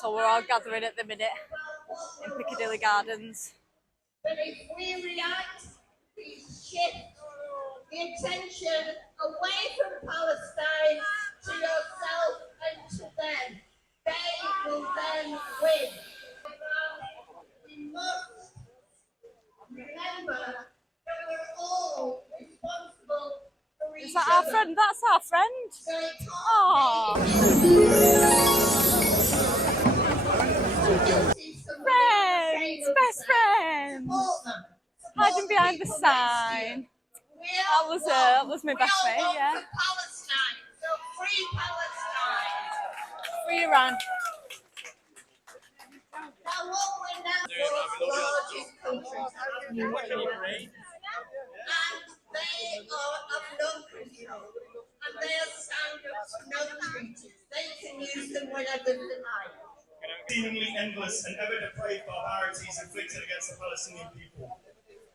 So we're all gathering at the minute in Piccadilly Gardens. But if we react, we shift the attention away from Palestine to yourself and to them. They will then win. We must remember that we're all responsible for each Is that our friend? That's our friend. Oh, friends, best friends, hiding behind the sign. That was my best mate. Yeah. Palestine, so free Palestine. Free Iran. Now what we're now the largest countries in the world, and they are of no control, and they are signed up to no treaties. They can use them whenever they like. Seemingly endless and ever-depraved barbarities inflicted against the Palestinian people.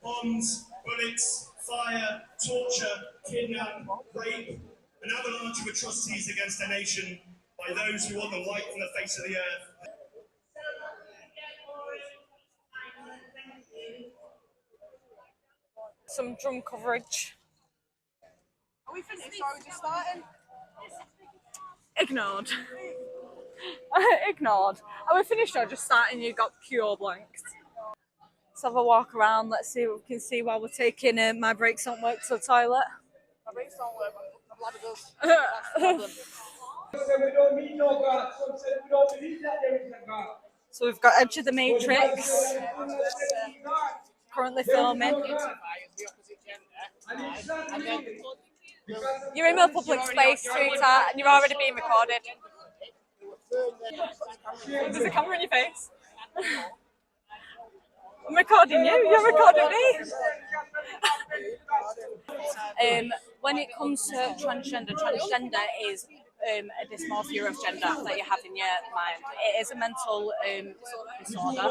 Bombs, bullets, fire, torture, kidnap, rape, an avalanche of atrocities against a nation by those who want them wiped from the face of the earth. Some drum coverage. Are we finished or are we just starting? Ignored. Ignored. Are we finished or just starting? You got pure blanks. Let's have a walk around. Let's see what we can see while we're taking my brakes don't work to the toilet. My brakes don't work, my bladder does. That's the problem. So we've got Edge of the Matrix. Currently filming. You're in a public space, sweetheart, and you're already being recorded. There's a camera in your face. I'm recording you, you're recording me. When it comes to transgender is a dysmorphia of gender that you have in your mind. It is a mental disorder.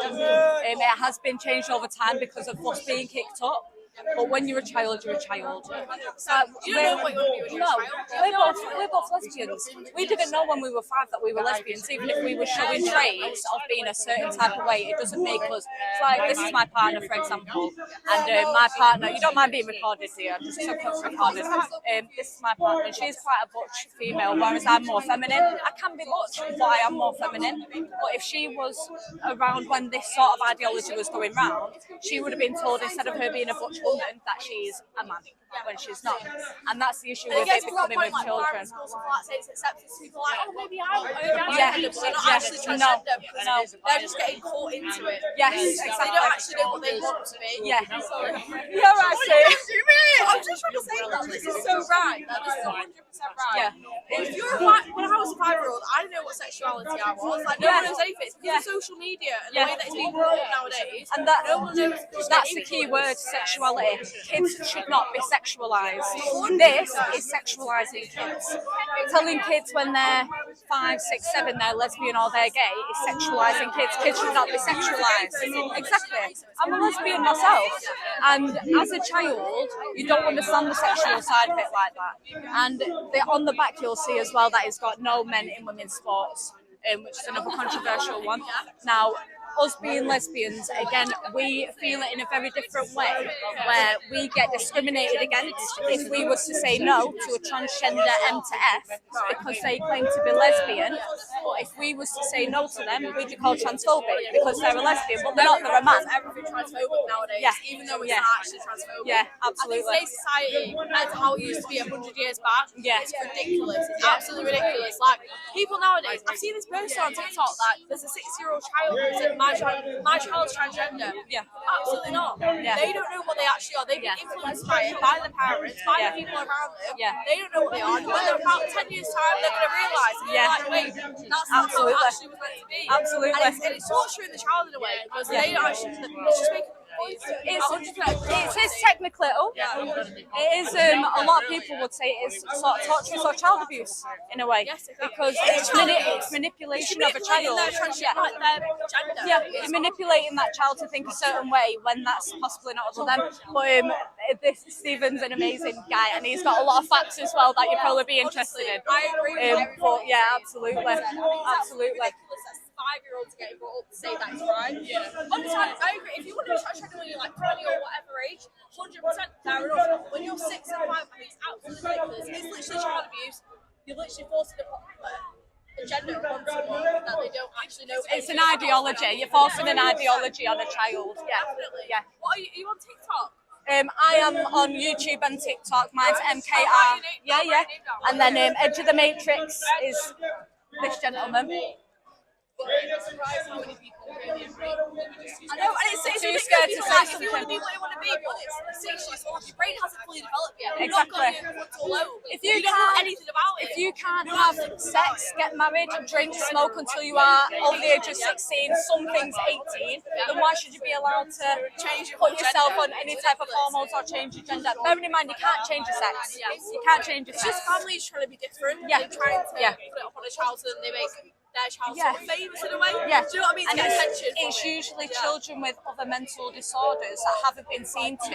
It has been changed over time because of what's being kicked up. But when you're a child, you're a child. So you don't know what you want to be when you're a child. We're both lesbians. We didn't know when we were 5 that we were lesbians. Even if we were showing traits of being a certain type of way, it doesn't make us. It's like, this is my partner, for example, and my partner. You don't mind being recorded here? Just so recorded. This is my partner. She's quite a butch female, whereas I'm more feminine. I can be butch, but I am more feminine. But if she was around when this sort of ideology was going round, she would have been told, instead of her being a butch woman, that she's a man when she's not, and that's the issue with it becoming with children. It's accepted. People are like, oh, maybe I'm transgender, but they're not actually transgender because they're just getting caught into it. Yes, exactly. They don't actually know what they want to be. Yeah. Sorry. You're right, Sue. I'm just trying to say that this is so right. That this is 100% right. Yeah. If you're when I was a 5-year-old, I didn't know what sexuality I was. Like, no one knows anything. It's because of social media and the way that it's being brought up nowadays. And that, no one knows. That's the key word, sexuality. Kids should not be sexualised. This is sexualising kids. Telling kids when they're 5, 6, 7 they're lesbian or they're gay is sexualising kids. Kids should not be sexualised. Exactly. I'm a lesbian myself, and as a child you don't understand the sexual side of it like that. And on the back you'll see as well that it's got no men in women's sports, which is another controversial one. Now, us being lesbians, again, we feel it in a very different way, where we get discriminated against if we was to say no to a transgender M to F because they claim to be lesbian. But if we was to say no to them, we'd be called transphobic because they're a lesbian, but they're not, they're a man. Everything transphobic nowadays, yeah. Even though it's not actually transphobic. Yeah, absolutely. I think today's society, compared to how it used to be 100 years back, it's ridiculous. It's absolutely ridiculous. Like, people nowadays, I've seen this poster on TikTok that there's a 6-year-old child who's like, my child's transgender. Yeah. Absolutely not. Yeah. They don't know what they actually are. They've been influenced by it, by the parents, by the people around them. Yeah. They don't know what they are. When they're about 10 years' time, they're going to realise. Like, wait, that's not how it actually was meant to be. Absolutely. And it's torturing the child in a way because they don't actually. It's just making it is technically, it is, a lot of people would say it is sort of torture or child abuse in a way, because it's manipulation of a child. Yeah, you're manipulating that child to think a certain way when that's possibly not to them. But this Stephen's an amazing guy, and he's got a lot of facts as well that you'll probably be interested in. I agree with but yeah, absolutely. 5-year-old getting brought up to say that it's right. Yeah. Honestly, I agree. If you want to be transgender when you're like 20 or whatever age, 100% fair enough. When you're 6 and 5, I think it's absolutely ridiculous. It's literally child abuse. You're literally forcing a gender upon someone that they don't actually know. It's an ideology. You're forcing an ideology on a child. Yeah. Definitely. Yeah. What are you on TikTok? I am on YouTube and TikTok. Mine's MKR. Yeah, yeah. And then Edge of the Matrix is this gentleman. I'm surprised how many people really agree. I know, and it's Too scared to say if you want to be something. what you want to be, but it's 6 years old, your brain hasn't fully developed yet. Exactly. If you don't know anything about it. If you can't have sex, get married, drink, smoke until you are over the age of 16, some things 18, then why should you be allowed to put yourself on any type of hormones or change your gender? Bearing in mind, you can't change your sex. You can't change your It's sex. just families trying to be different. Yeah. And trying to Yeah. put it up on a child so that they make their child Yeah. sort of famous in a way. Yeah. Do you know what I mean? To And get it's attention. from it's it. usually Yeah. children with other mental disorders that haven't been seen to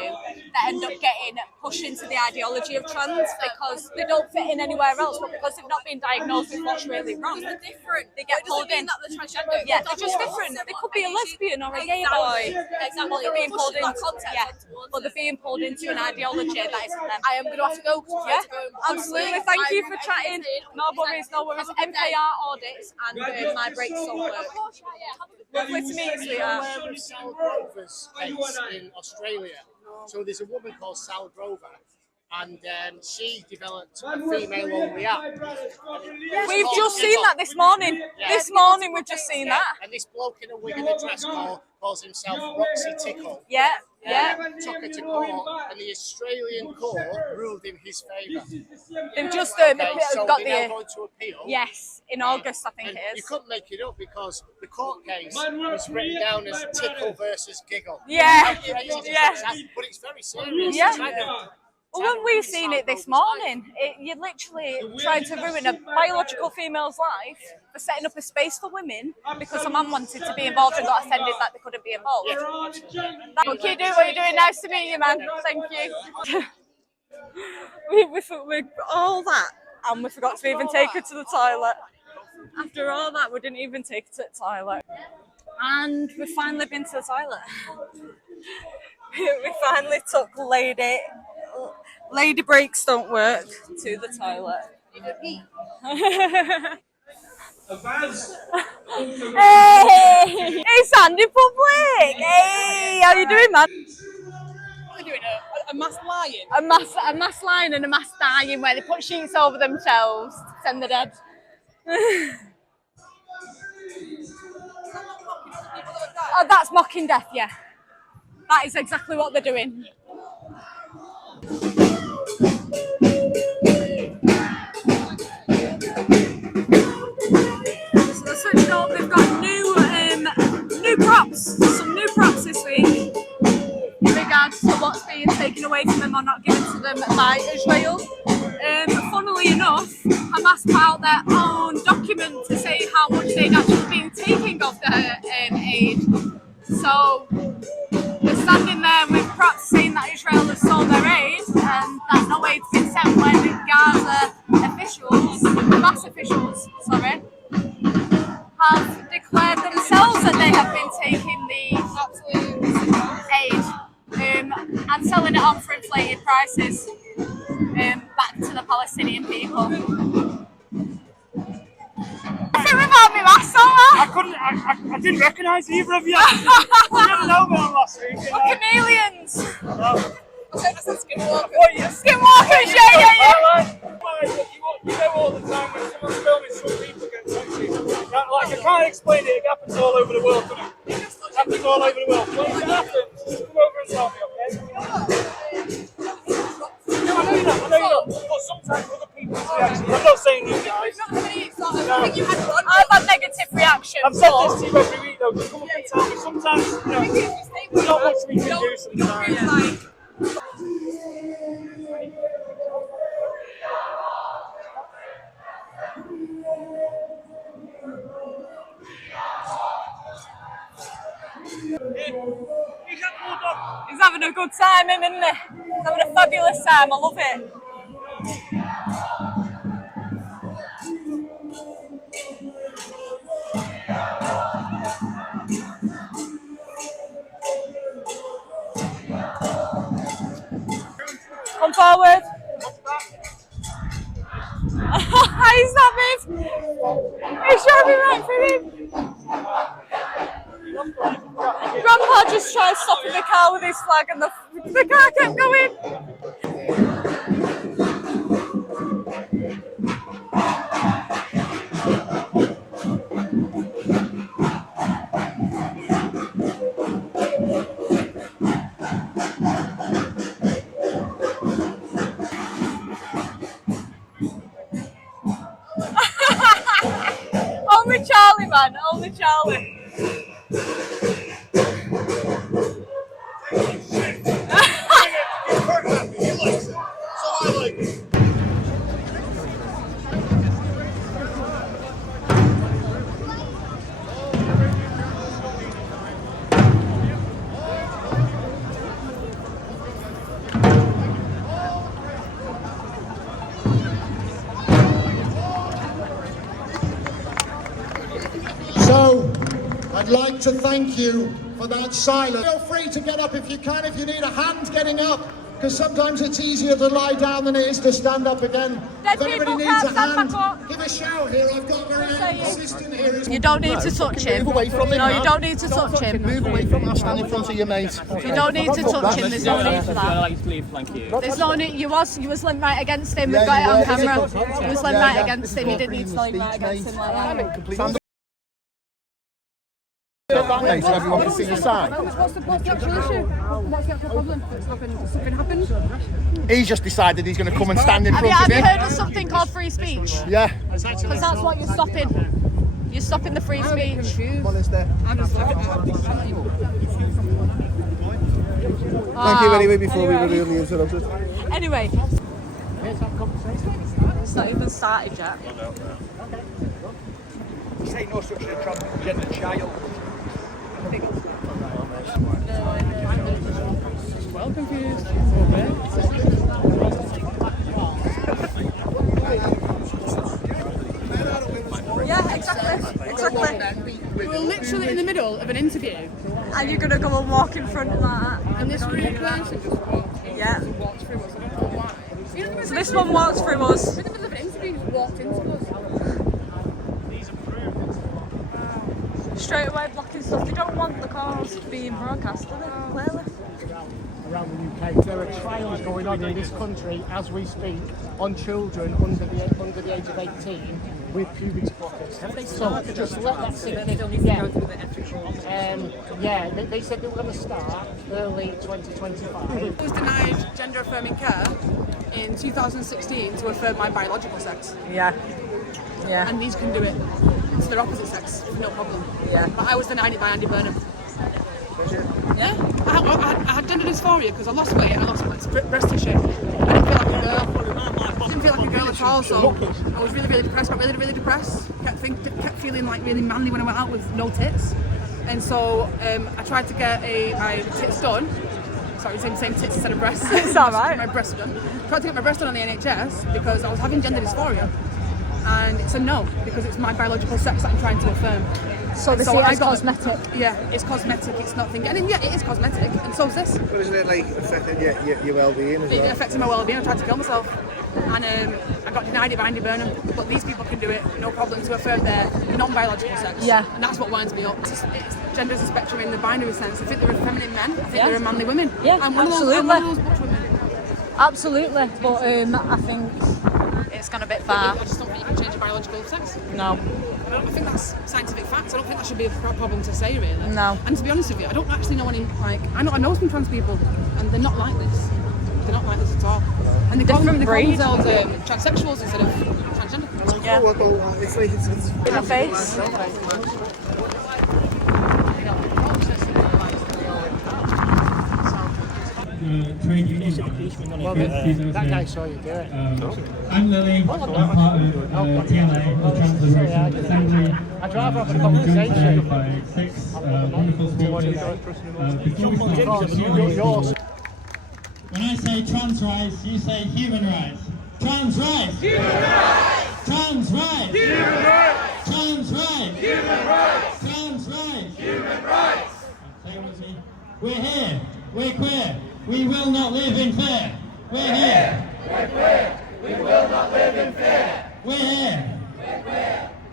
that end up getting pushed into the ideology of trans because they don't fit in anywhere else, but because they've not been diagnosed with what's really wrong, They're different. they get It doesn't pulled mean in. that they're transgender. Yeah, they're just different. They could be a lesbian or a gay boy. Exactly. But they're being pulled Pushing that into, context yeah, onto but they're being pulled into an ideology that isn't them. I am going to have to go. 'Cause I Yeah, have to go and absolutely. Thank you for chatting. No worries, no worries. MKR audits and my breaks don't work. Lovely to meet you, sweetheart. Aware of Sal Grover's case in Australia. So there's a woman called Sal Grover, and she developed a female-only app. We've just seen that this morning. This morning we've just seen that. And this bloke in a wig and a dress calls himself Roxy Tickle. Yeah, yeah. Took her to court, and the Australian court ruled in his favour. They've just So got they're now the going to appeal. yes in August, I think And it you is. couldn't make it up because the court case was written down as Tickle versus Giggle. Yeah, How crazy does yeah. that sound? But it's very serious. Yeah. It's trying to- Well, when we seen it this morning, you're literally trying to ruin a biological female's life for setting up a space for women because a man wanted to be involved and got offended that they couldn't be involved. Thank you, what you're doing. Nice to meet you, man. Thank you. we all that, and we forgot to even take her to the toilet. After all that, we didn't even take her to the toilet. And we've finally been to the toilet. We finally took Lady breaks don't work to the toilet. Hey, it's Andy Public. Hey, how you doing, man? What are they doing? A mass lion? A mass lion and a mass dying where they put sheets over themselves to pretend they're dead. Oh, that's mocking death, yeah. That is exactly what they're doing. So they're switching up. They've got new props, some new props this week in regards to what's being taken away from them or not given to them by Israel. Funnily enough, Hamas put out their own document to say how much they'd actually been taking of their aid. So they're standing there with props saying that Israel has sold their aid and that no aid's been sent when Gaza officials, Hamas officials, sorry, have declared themselves that they have been taking the aid and selling it on for inflated prices back to the Palestinian people. I think we've had me mask on. I didn't recognise either of you. I didn't know me on last week. We're chameleons. Skinwalkers, Yeah. You know all the time when someone's filming, some people get touchy. Like, I can't explain it, it happens all over the world, doesn't it? It happens all over the world. When it happens, just come over and tell me, okay? No, I know you're not. But sometimes other people's reactions, I'm not saying you guys. I've had negative reactions. I've said this to you every week though, just come up and tell me. Sometimes, you know, there's not much we can do sometimes. He's having a good time, isn't he? He's having a fabulous time. I love it. forward. He's not moved. He's driving right through him. Grandpa just tried stopping the car with his flag and the car kept going. Only Charlie, man. Only Charlie. So, I'd like to thank you for that silence. Feel free to get up if you can, if you need a hand getting up, because sometimes it's easier to lie down than it is to stand up again. If anybody needs a hand, give a shout here. I've got my assistant here. You don't need to touch him. Move away from him. No, you don't need to touch him. Move away from him. Stand in front of your mate. You don't need to touch him. There's no need for that. I'd like you to leave, thank you. There's no need. You was leant right against him. We've got it on camera. You was leant right against him. You didn't need to lean right against him like that. Mate, so everyone can see your sign. What's the actual issue? What's the actual problem? Something happened? He's just decided he's going to come and stand in front of Have you him. heard of something called free speech? Yeah. Because that's what you're stopping. You're stopping the free speech. Thank you anyway before we really interrupted. Anyway. It's not even started yet. Say no such a transgender child. Well confused. Yeah, exactly. We were literally in the middle of an interview, And you're gonna go and walk in front of that. and this rude person just walked through us. I don't know why. You know, So this one walks through us. in the middle of an interview, just walked into us. Straight away blocking stuff. They don't want the calls being broadcast, do they? Clearly. Around the UK, there are trials going on in this country as we speak on children under the age of 18 with puberty blockers. So just let that sink in. They said they were going to start early 2025. I was denied gender affirming care in 2016 to affirm my biological sex, Yeah. Yeah. and these can do it to their opposite sex, no problem. Yeah. But I was denied it by Andy Burnham. Yeah, I had gender dysphoria because I lost weight and I lost breast tissue. I didn't feel like a girl. Didn't feel like a girl at all. So I was really depressed. Got really depressed. Kept feeling like really manly when I went out with no tits. And so I tried to get my tits done. Sorry, same tits instead of breasts. It's all right. My breasts done. Tried to get my breasts done on the NHS because I was having gender dysphoria. And it's a no, because it's my biological sex that I'm trying to affirm. So this is cosmetic. Yeah, it's cosmetic, it's not thinking. And yeah, it is cosmetic, and so is this. But isn't it like affecting your well-being as It well? affected my well-being. I tried to kill myself. And I got denied it by Andy Burnham. But these people can do it, no problem, to affirm their non-biological sex. Yeah. And that's what winds me up. Gender is a spectrum in the binary sense. I think there are feminine men, I think there are manly women. Yeah, I'm absolutely. one of those butch women. Absolutely. But I think it's gone a bit far. I just don't think you can change your biological sex. No. I think that's scientific facts. I don't think that should be a problem to say, really. No. And to be honest with you, I don't actually know any, I know some trans people, and they're not like this. They're not like this at all. And they call themselves transsexuals instead of transgender. Yeah. Well, it's like it's In the face. Trade union. That guy saw you do it. I'm Lily. I'm part of TLA, the Trans Liberation Assembly. I'd rather have a I'm joined today conversation. by 6 wonderful speakers. Before we start, when I say trans rights, you say human rights. Trans rights! Human rights! Trans rights! Human rights! Trans rights! Human rights! Trans rights! Human rights! Say it with me. We're here. We're queer. We will not live in fear. We're here. We will not live in fear. We're here.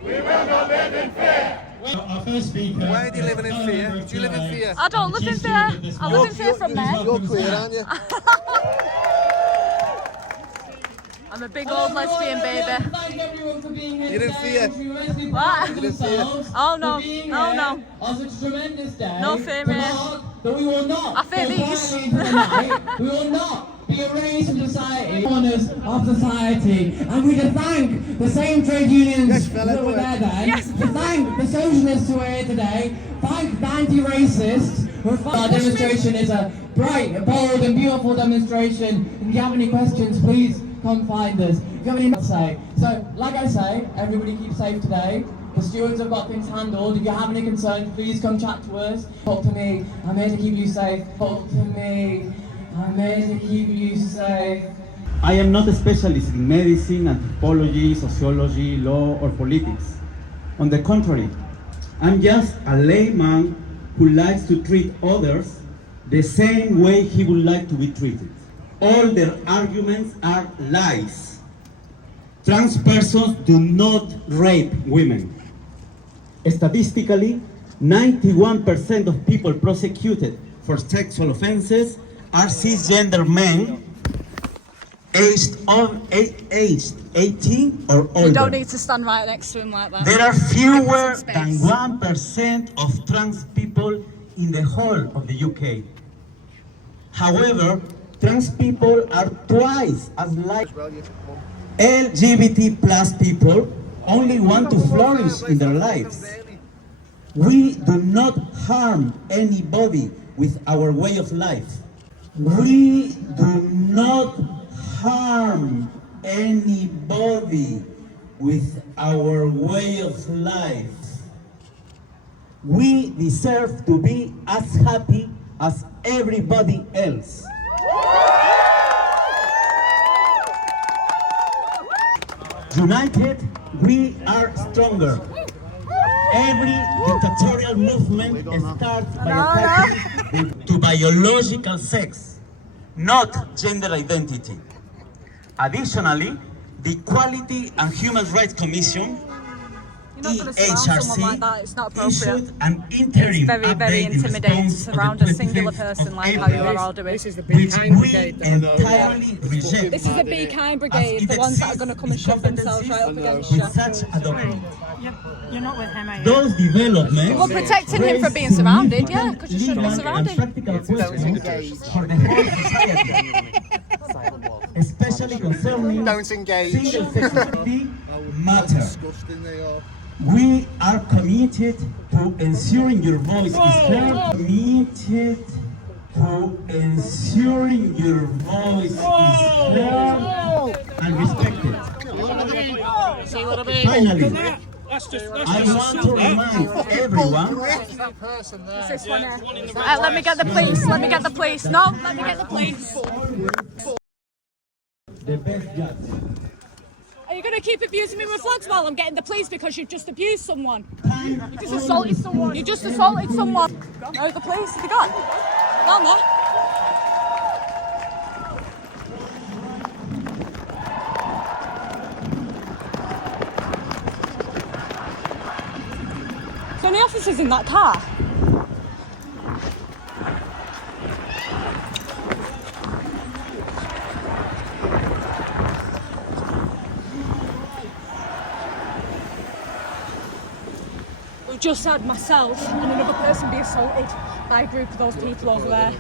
We will not live in fear. Our first speaker. Why are you living in fear? Do you live in fear? I don't live in fear. I live in fear from men. You're queer, aren't you? I'm a big old lesbian baby. You're in fear. What? You're in fear. Oh no. Oh no. No fear here. But we will not I fear these. we will not be erased from society, corners of society, and we to thank the same trade unions that were there then, to thank the socialists who are here today, thank the anti-racists. Our demonstration is a bright, bold and beautiful demonstration. If you have any questions, please come find us. If you have any to say. So, like I say, everybody keep safe today. The stewards have got things handled. If you have any concerns, please come chat to us. Talk to me. I'm here to keep you safe. Talk to me. I'm here to keep you safe. I am not a specialist in medicine, anthropology, sociology, law, or politics. On the contrary, I'm just a layman who likes to treat others the same way he would like to be treated. All their arguments are lies. Trans persons do not rape women. Statistically, 91% of people prosecuted for sexual offenses are cisgender men aged 18 or older. You don't need to stand right next to him like that. There are fewer than 1% of trans people in the whole of the UK. However, trans people are twice as likely. LGBT plus people only want to flourish in their lives. We do not harm anybody with our way of life. We do not harm anybody with our way of life. We deserve to be as happy as everybody else. United, we are stronger. Every dictatorial movement starts by attacking to biological sex, not gender identity. Additionally, the Equality and Human Rights Commission, You're not going to surround someone like that, it's not appropriate. issued an interim It's very, very update in intimidating to response surround on a the singular 25th person of like how April, you are all doing. This is the which Be Kind we Brigade. entirely reject. This is the Be Kind Brigade, the ones that are going to come and shove themselves right up against you. with such a doctrine. You're not with him, are you? Those developments We're protecting him from being surrounded, yeah, because you shouldn't be legal and surrounded. practical questions for the whole society, especially concerning Don't engage. single sexuality matter. Disgusting they are. We are committed to ensuring your voice is heard. Committed to ensuring your voice is heard and respected. Finally, I want to remind everyone. This one here. Let me get the police, let me get the police. No, let me get the police. The best judge. Are you going to keep abusing me with flags while I'm getting the police because you've just abused someone? You just assaulted someone. You just assaulted someone. No, the police, have they gone? Well, no. So many officers in that car. We've just had myself and another person be assaulted by a group of those people over there.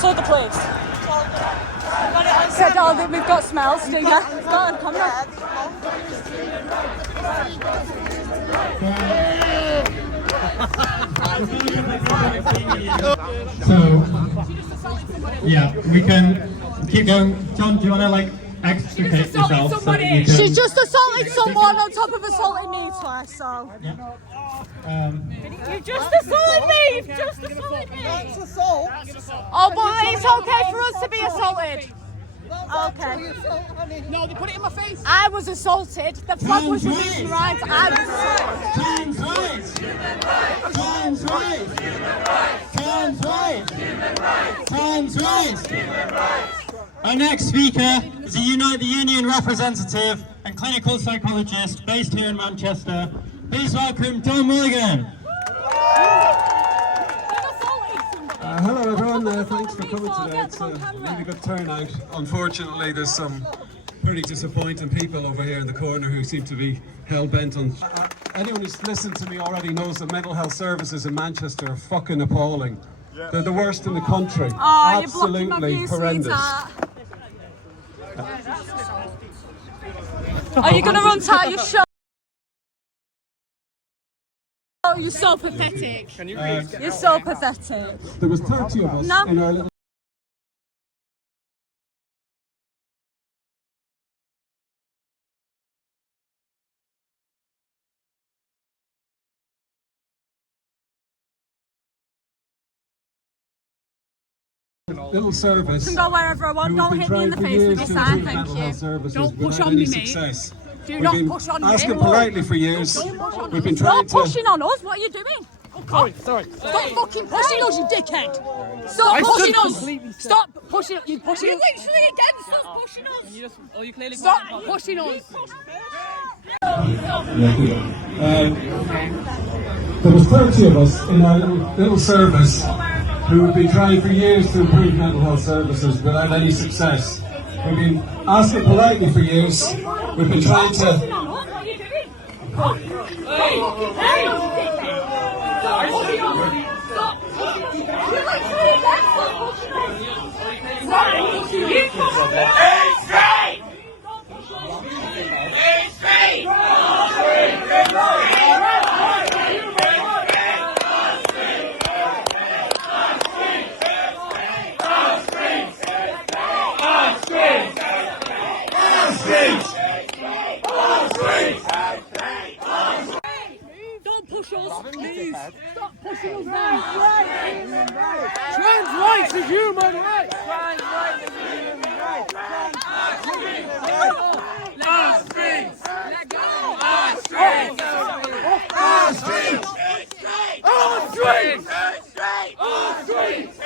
Told the police. Said, oh, we've got smells, do you? It's got on camera. So, yeah, we can keep going. John, do you want to extricate yourself? So that you can... She's just assaulted someone on top of assaulting me twice, so. You just assaulted me! You've just assaulted me! That's assault. Oh, but it's okay for us to be assaulted. Okay. No, they put it in my face. I was assaulted. The flag was with human rights. I was assaulted. Time's right. Our next speaker is a Unite the Union representative and clinical psychologist based here in Manchester. Please welcome Don Mulligan. Hello everyone, thanks for coming today. It's a really good turnout. Unfortunately, there's some pretty disappointing people over here in the corner who seem to be hell-bent on... Anyone who's listened to me already knows that mental health services in Manchester are fucking appalling. They're the worst in the country. Oh, absolutely horrendous. Are you going to run tight your show? Oh, you're so pathetic. Can you read? You're so pathetic. There was 30 of us in our little... little service. I can go wherever I want. Don't hit me in the face with your sign, thank you. Don't push on me, mate. Do not push on me. Asking politely for years. We've been trying Stop pushing on us. What are you doing? Sorry. Stop fucking pushing us, you dickhead. Stop pushing us. Stop pushing. You pushing. You literally again. Stop pushing us. You clearly stop pushing us. There was 30 of us in our little service who have been trying for years to improve mental health services without any success. We've been asking politely for years. We've been trying to... Don't push us, please. Stop pushing us down. Trans rights is human rights. Trans rights is human rights. Our streets. Let go. Our streets. Our streets. Our streets. Our streets.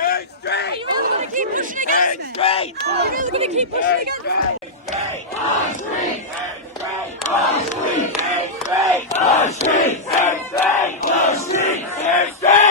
Are you really going to keep pushing against me? Are you really going to keep pushing against me? Our streets. Our streets. Our streets. Our streets. Our streets.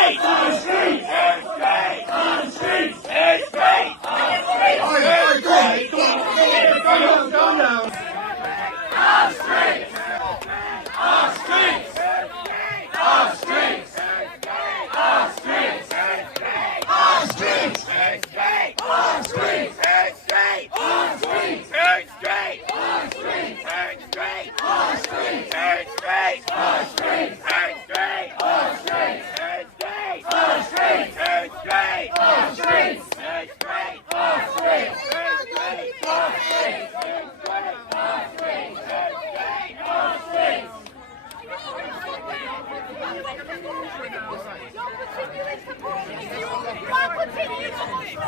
You're continuing to push me. You are continuing to push me.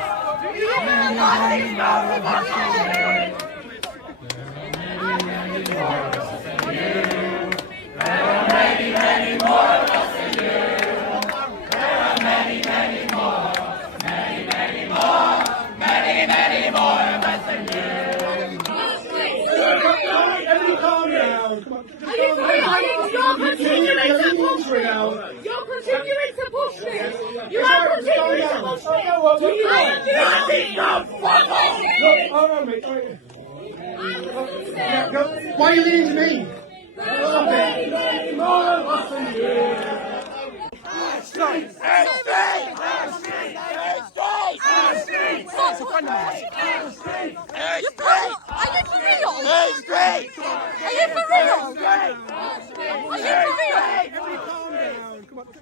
I am doing Why are you leaving me?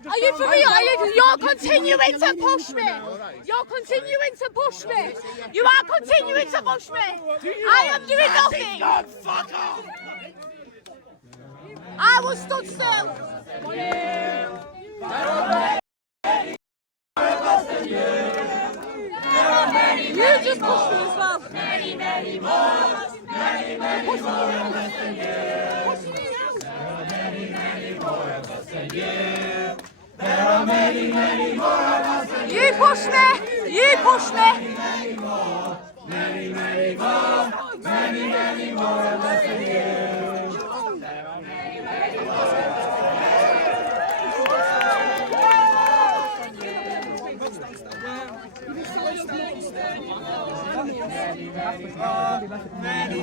Are you for real? You're continuing to push me. You're continuing to push me. You are continuing to push me. I am doing nothing. I was stood still. You just pushed me as well. push me! You push me! Many, many more, many, many more of us than you.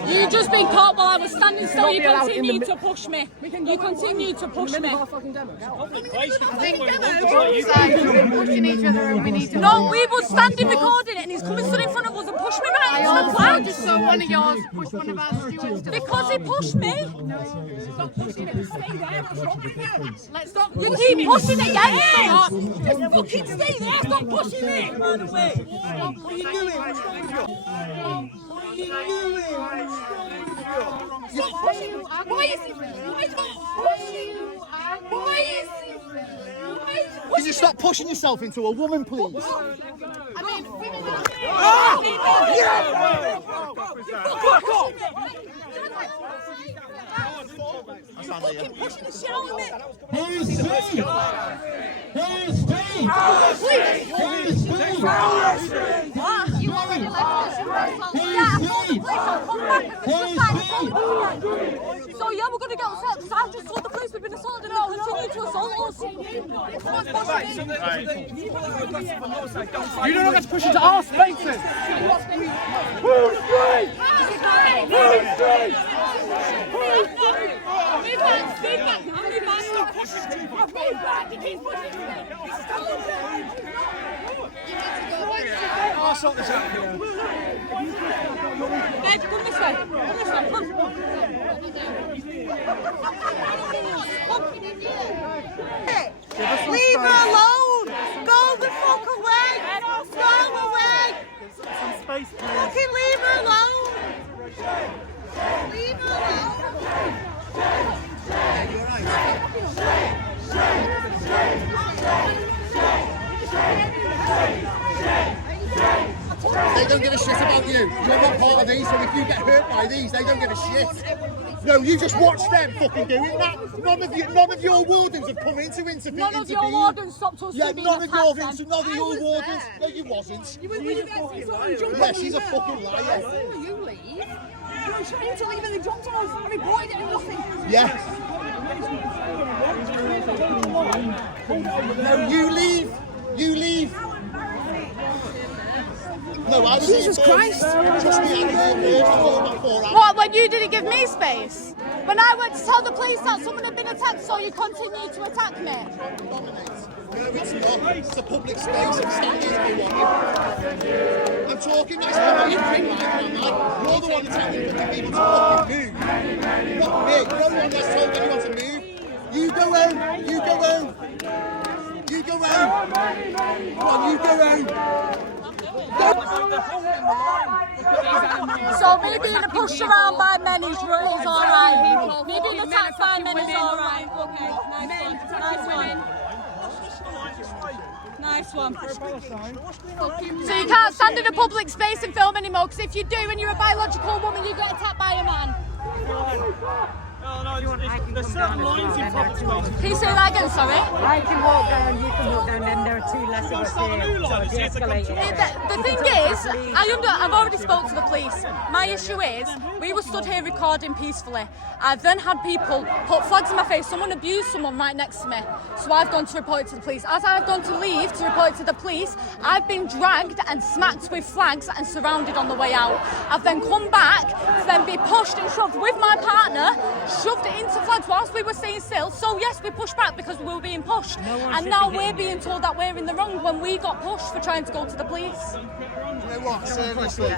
You just been caught while I was standing still. You continued to push me. You continued to push me. No, we were standing recording it and he's coming stood in front of us and pushed me right into the flag. Just saw one of yours push one of our stewards. Because he pushed me. Stop pushing it. Stay there. That's wrong with that. Let's stop. You keep pushing it again. Just fucking stay there. Stop pushing it. What are you doing? Can you stop pushing yourself into a woman, please? I mean, women pushing the shit out of me. Who's free? Who's free? Who's free? You already left us. Yeah, I told the police I'll come back if it's just like so yeah, we're going to get upset because I've just told the police we've been assaulted and they'll continue to assault us. You don't have to push into our spaces. Who's free? Who's free? I'll sort this out here. Hey, come this way. Come this way. Come. Leave her alone! Go the fuck away! Go away! Fucking leave her alone! Leave her alone! They don't give a shit about you. You're not part of these, so if you get hurt by these, they don't give a shit. No, you just watch them fucking doing that. None of your wardens have come in to intervene. None of your wardens stopped us Yeah, from being none of your attacked. wardens. No, you wasn't. You were really Yeah, she's a fucking liar. You leave. You were trying to leave and they jumped on us and reported it and nothing. Yeah. No, you leave. You leave. No, I was Jesus Christ! Trust me, I was here for 4 hours. What, when you didn't give me space? When I went to tell the police that someone had been attacked, so you continued to attack me? No, it's not. It's a public space. I'm standing if you want it. I'm talking nice about you, like, you're the one that's telling people to fucking move. Not me. You're the one that's told anyone to move. You go home. You go home. You go home. Come on, you go home. So me being pushed around by men is alright. Me being attacked by men is alright. Okay, nice one. Nice one. So you can't stand in a public space and film anymore, because if you do and you're a biological woman, you get attacked by a man. No, there's certain lines in property. Can you say that again, sorry? I can walk down, you can walk down, then there are two less of us here, so it's de-escalated. The thing is, I've already spoke to the police. My issue is, we were stood here recording peacefully. I've then had people put flags in my face. Someone abused someone right next to me. So I've gone to report it to the police. As I've gone to leave to report it to the police, I've been dragged and smacked with flags and surrounded on the way out. I've then come back to then be pushed and shoved with my partner, shoved it into flags whilst we were staying still. So yes, we pushed back because we were being pushed. And now we're being told that we're in the wrong when we got pushed for trying to go to the police. You know what? Seriously.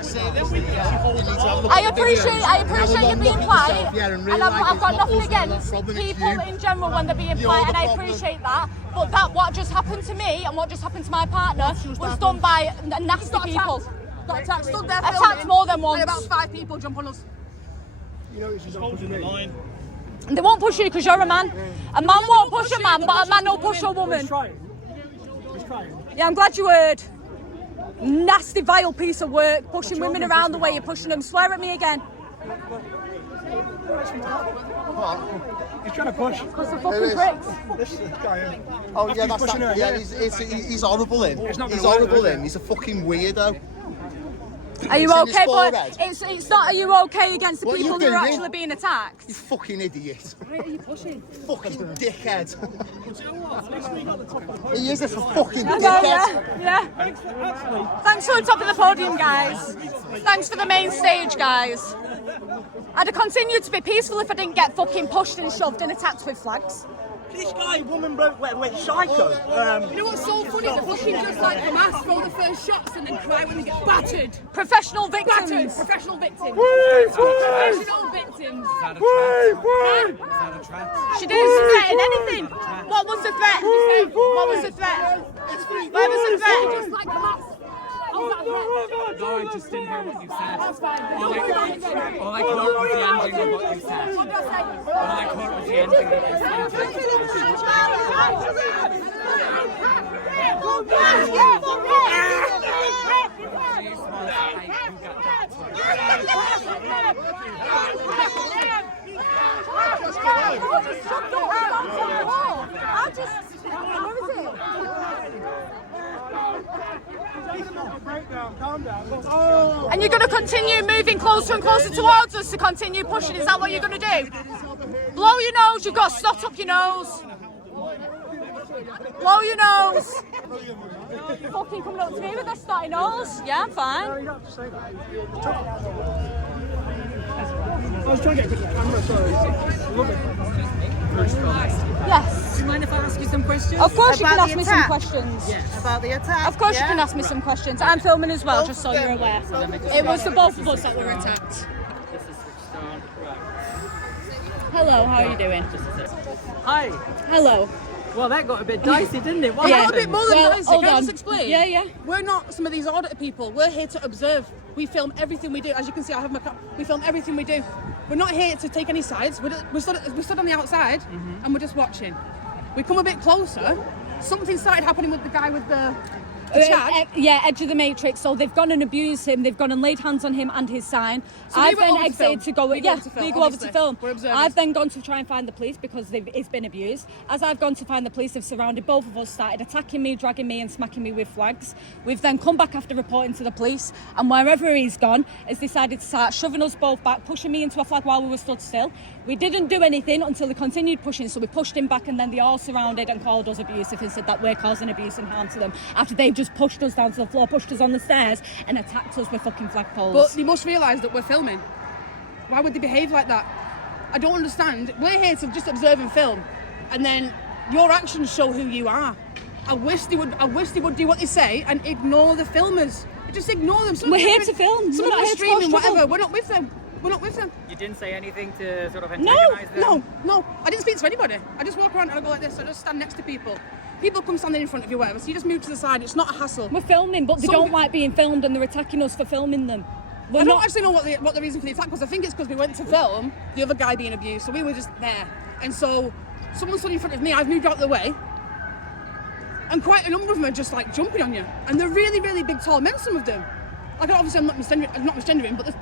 I appreciate you being polite, and I've got nothing against people in general when they're being polite, and I appreciate that. But what just happened to me and what just happened to my partner was done by nasty people. Attacked more than once. About 5 people jump on us. You know, she's holding the line. They won't push you because you're a man. A man won't push a man, but a man will push a woman. Yeah, I'm glad you heard. Nasty, vile piece of work, pushing women around the way you're pushing them. Swear at me again. He's trying to push. Because the fucking pricks. This guy. Oh yeah, that's pushing that. her, Yeah, yeah. he's horrible in. It's not He's gonna work, horrible is it? in. He's a fucking weirdo. Are you It's in his okay, boy? forehead. It's not. Are you okay against the What are you people who are doing? actually being attacked? You fucking idiot. Why are you pushing? Fucking dickhead. He is a fucking I know, dickhead. yeah. Thanks for the top of the podium, guys. Thanks for the main stage, guys. I'd have continued to be peaceful if I didn't get fucking pushed and shoved and attacked with flags. This guy, woman, bloke, went psycho. You know what's so funny? The fucking just like Hamas throw the first shots and then cry when they get battered. Professional victims. Battered. Professional victims. Professional victims. She didn't threaten anything. What was the threat? What was the threat? Where was the threat? Just like Hamas. No, I just didn't hear what you said. That's fine. All I caught was the ending of what you said. All I caught was the ending of And you're going to continue moving closer and closer towards us to continue pushing. Is that what you're going to do? Blow your nose. You've got snot up your nose. Blow your nose. You're fucking coming up to me with a snotty nose. Yeah, I'm fine. I was trying to get a bit of camera, sorry. Love it. Yes. Do you mind if I ask you some questions? Of course you can About ask the me some attack? questions. Yes. About the attack? Of course yeah? you can ask me some questions. I'm filming as well, just so you're aware. It was the both of us that were attacked. Hello, how are you doing? Hi. Hello. Well, that got a bit dicey, didn't it? What Yeah. A bit more than Well, nice. hold Can I on. just explain? Yeah, yeah. We're not some of these auditor people. We're here to observe. We film everything we do. As you can see, I have my we film everything we do. We're not here to take any sides. We stood on the outside and we're just watching. We come a bit closer. Something started happening with the guy with the chat. Yeah, Edge of the Matrix. So they've gone and abused him. They've gone and laid hands on him and his sign. So we I've went then over to exited film. to go. We go Yeah, over to film, we go over to obviously. film. We're observers. I've then gone to try and find the police because it's been abused. As I've gone to find the police, they've surrounded both of us, started attacking me, dragging me, and smacking me with flags. We've then come back after reporting to the police, and wherever he's gone, has decided to start shoving us both back, pushing me into a flag while we were stood still. We didn't do anything until they continued pushing, so we pushed him back, and then they all surrounded and called us abusive and said that we're causing abuse and harm to them after they've just pushed us down to the floor, pushed us on the stairs, and attacked us with fucking flagpoles. But you must realise that we're filming. Why would they behave like that? I don't understand. We're here to just observe and film, and then your actions show who you are. I wish they would do what they say and ignore the filmers. Just ignore them. We're here to film. Some We're of not them are here to streaming, cause trouble. whatever. We're not with them. We're not with them. You didn't say anything to sort of No, antagonise them? no. I didn't speak to anybody. I just walk around and I go like this. I just stand next to people. People come standing in front of you, whatever. So you just move to the side. It's not a hassle. We're filming, but they don't like being filmed, and they're attacking us for filming them. I don't actually know what the reason for the attack was. I think it's because we went to film the other guy being abused, so we were just there. And so someone stood in front of me. I've moved out of the way, and quite a number of them are just like jumping on you, and they're really, really big, tall men. Some of them. Like obviously I'm not misgendering, but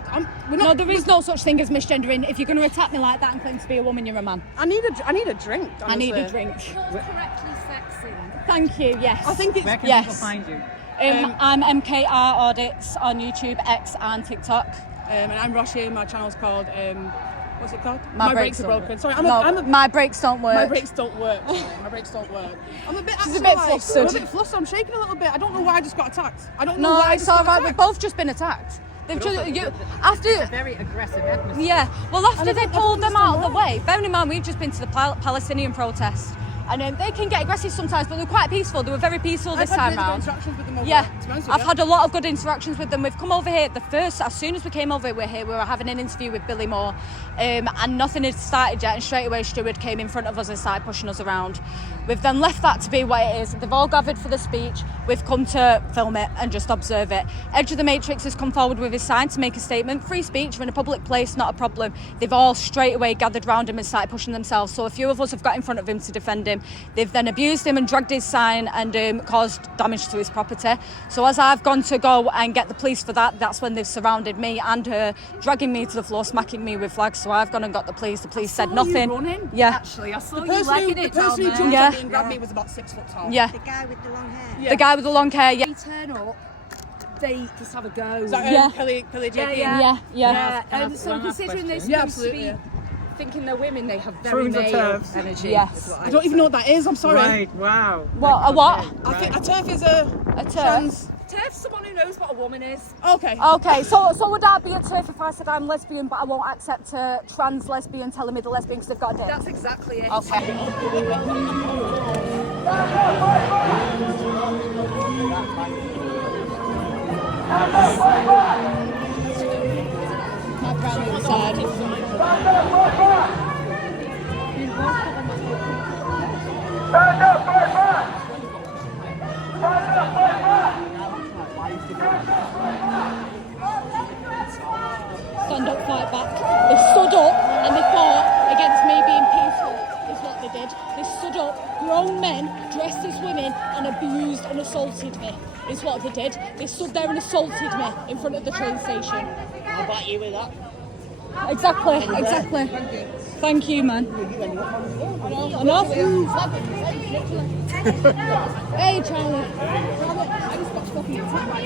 we're not. No, there is no such thing as misgendering. If you're going to attack me like that and claim to be a woman, you're a man. I need a drink. Honestly. I need a drink. Correctly sexy. Thank you. Yes. I think it's Where can people find you? I'm MKR Audits on YouTube, X, and TikTok. And I'm Roshi. My channel's called what's it called? My brakes are don't broken. work. Sorry, my brakes don't work. My brakes don't work. My brakes don't work. I'm a bit. She's a actually, bit flustered. I'm a bit flustered. I'm shaking a little bit. I don't know why I just got attacked. I don't know No, why I it's just all got right. attacked. We've both just been attacked. They've just after. It's a very aggressive atmosphere. Yeah. Well, after And they pulled them out of the way, bearing in mind we've just been to the Palestinian protest, and they can get aggressive sometimes, but they're quite peaceful. They were very peaceful this I've had time really good round. interactions with them over, Yeah, to be honest with I've you. had a lot of good interactions with them. We've come over here as soon as we came over here, we were having an interview with Billy Moore, and nothing had started yet, and straight away Stewart came in front of us and started pushing us around. We've then left that to be what it is. They've all gathered for the speech. We've come to film it and just observe it. Edge of the Matrix has come forward with his sign to make a statement. Free speech, we're in a public place, not a problem. They've all straight away gathered round him and started pushing themselves. So a few of us have got in front of him to defend him. him. They've then abused him and dragged his sign and caused damage to his property. So as I've gone to go and get the police for that, that's when they've surrounded me and her, dragging me to the floor, smacking me with flags. So I've gone and got the police. The police said nothing. Running, yeah. Actually, I saw you legging it. The person who jumped at me and grabbed me was about 6 foot tall. Yeah. The guy with the long hair. Yeah. The guy with the long hair. Yeah. They turn up. They just have a go. Is that, yeah. So considering they're supposed to be thinking they're women, they have very male energy. Yes. I don't even know what that is. I'm sorry. Right, wow. What? A what? I think a TERF is a TERF. TERF, someone who knows what a woman is. Okay, so would I be a TERF if I said I'm lesbian, but I won't accept a trans lesbian telling me the lesbian because they've got a dick? That's exactly it. Okay. Stand up, fight back. They stood up and they fought against me being peaceful, is what they did. They stood up, grown men dressed as women, and abused and assaulted me, is what they did. They stood there and assaulted me in front of the train station. I'll back you with that. Exactly. Thank you, man. Enough? Hey, Charlie.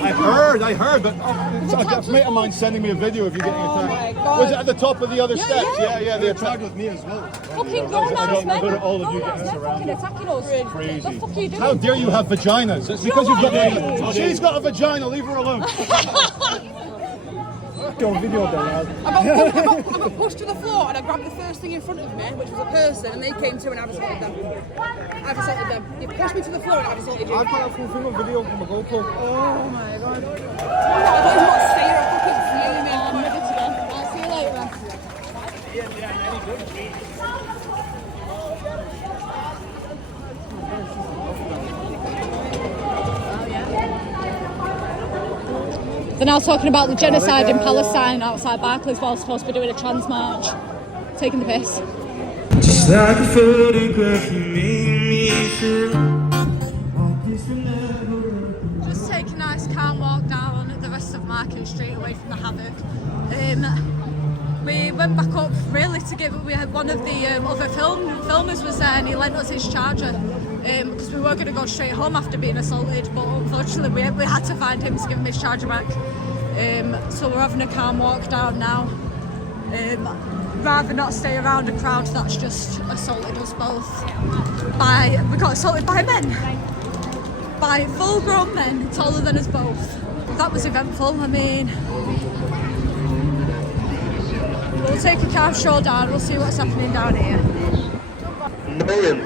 I heard, but a mate of mine sending me a video of you getting attacked. Was it at the top of the other steps? Yeah, they attacked with me as well. Fucking grown-ass men. Good at all of you getting They're fucking surrounded. attacking us. Crazy. What the fuck are you doing? How dare you have vaginas? It's because you've got she's got a vagina, leave her alone. Video I got pushed to the floor and I grabbed the first thing in front of me, which was a person, and they came to and I've assaulted them. You pushed me to the floor and I've assaulted you. I've got a full thing on video from a GoPro. Oh my god. I don't even want to say it, I fucking fuming. I'm ready to go. I'll see you later. They're now talking about the genocide in Palestine outside Barclays while supposed to be doing a trans march. Taking the piss. Just like a photograph you made me feel. Just take a nice calm walk down the rest of Market Street away from the havoc. We went back up really to give. We had one of the other filmers was there and he lent us his charger because we were going to go straight home after being assaulted, but unfortunately we had to find him to give him his charger back. So we're having a calm walk down now. Rather not stay around a crowd that's just assaulted us both. We got assaulted by men, by full-grown men taller than us both. That was eventful. I mean, we'll take a calm stroll down. We'll see what's happening down here. Knowing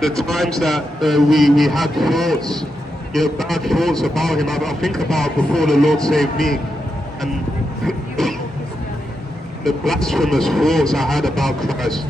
the times that we had thoughts, bad thoughts about him, I think about before the Lord saved me, and the blasphemous thoughts I had about Christ.